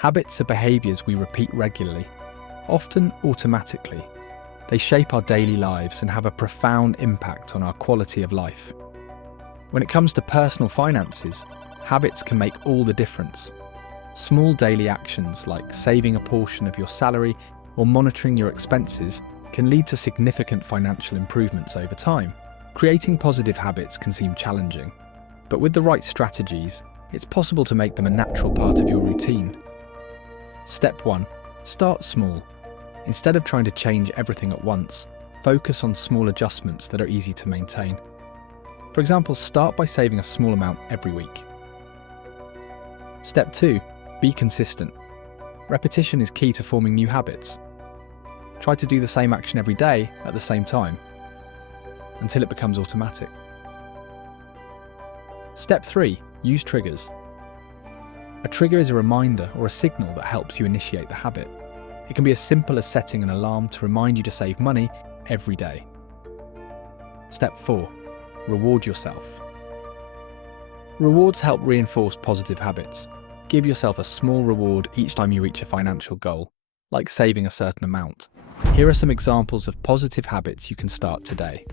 Habits are behaviours we repeat regularly, often automatically. They shape our daily lives and have a profound impact on our quality of life. When it comes to personal finances, habits can make all the difference. Small daily actions like saving a portion of your salary or monitoring your expenses can lead to significant financial improvements over time. Creating positive habits can seem challenging, but with the right strategies, it's possible to make them a natural part of your routine. Step 1. Start small. Instead of trying to change everything at once, focus on small adjustments that are easy to maintain. For example, start by saving a small amount every week. Step 2. Be consistent. Repetition is key to forming new habits. Try to do the same action every day at the same time, until it becomes automatic. Step 3. Use triggers. A trigger is a reminder or a signal that helps you initiate the habit. It can be as simple as setting an alarm to remind you to save money every day. Step 4. Reward yourself. Rewards help reinforce positive habits. Give yourself a small reward each time you reach a financial goal, like saving a certain amount. Here are some examples of positive habits you can start today.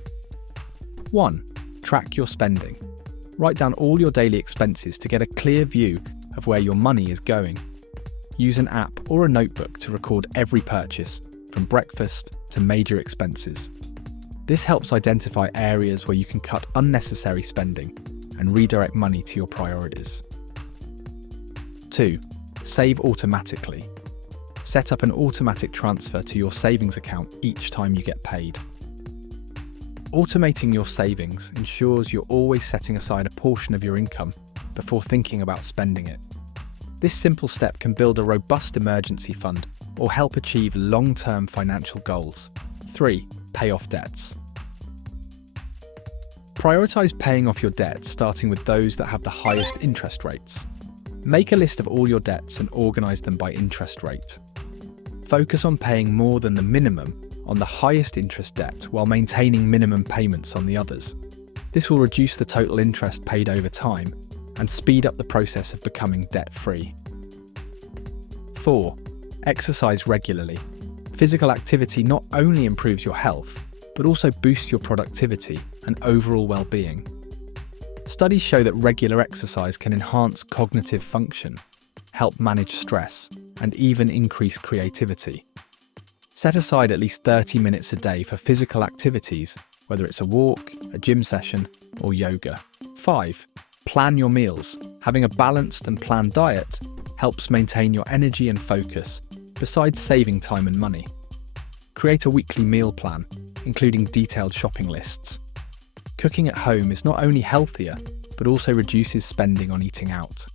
1. Track your spending. Write down all your daily expenses to get a clear view of where your money is going. Use an app or a notebook to record every purchase, from breakfast to major expenses. This helps identify areas where you can cut unnecessary spending and redirect money to your priorities. 2. Save automatically. Set up an automatic transfer to your savings account each time you get paid. Automating your savings ensures you're always setting aside a portion of your income before thinking about spending it. This simple step can build a robust emergency fund or help achieve long-term financial goals. 3. Pay off debts. Prioritize paying off your debts, starting with those that have the highest interest rates. Make a list of all your debts and organize them by interest rate. Focus on paying more than the minimum on the highest interest debt while maintaining minimum payments on the others. This will reduce the total interest paid over time and speed up the process of becoming debt-free. 4. Exercise regularly. Physical activity not only improves your health, but also boosts your productivity and overall well-being. Studies show that regular exercise can enhance cognitive function, help manage stress, and even increase creativity. Set aside at least 30 minutes a day for physical activities, whether it's a walk, a gym session, or yoga. 5. Plan your meals. Having a balanced and planned diet helps maintain your energy and focus, besides saving time and money. Create a weekly meal plan, including detailed shopping lists. Cooking at home is not only healthier, but also reduces spending on eating out.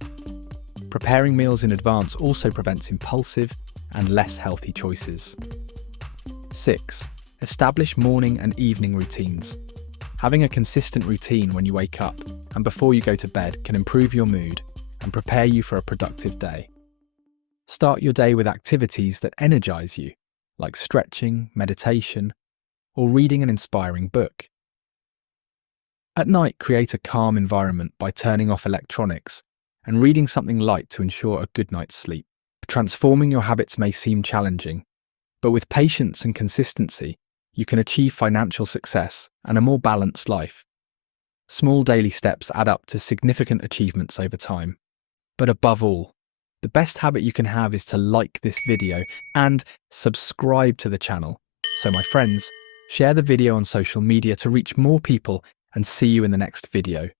Preparing meals in advance also prevents impulsive and less healthy choices. 6. Establish morning and evening routines. Having a consistent routine when you wake up and before you go to bed can improve your mood and prepare you for a productive day. Start your day with activities that energize you, like stretching, meditation, or reading an inspiring book. At night, create a calm environment by turning off electronics and reading something light to ensure a good night's sleep. Transforming your habits may seem challenging, but with patience and consistency, you can achieve financial success and a more balanced life. Small daily steps add up to significant achievements over time. But above all, the best habit you can have is to like this video and subscribe to the channel. So my friends, share the video on social media to reach more people and see you in the next video.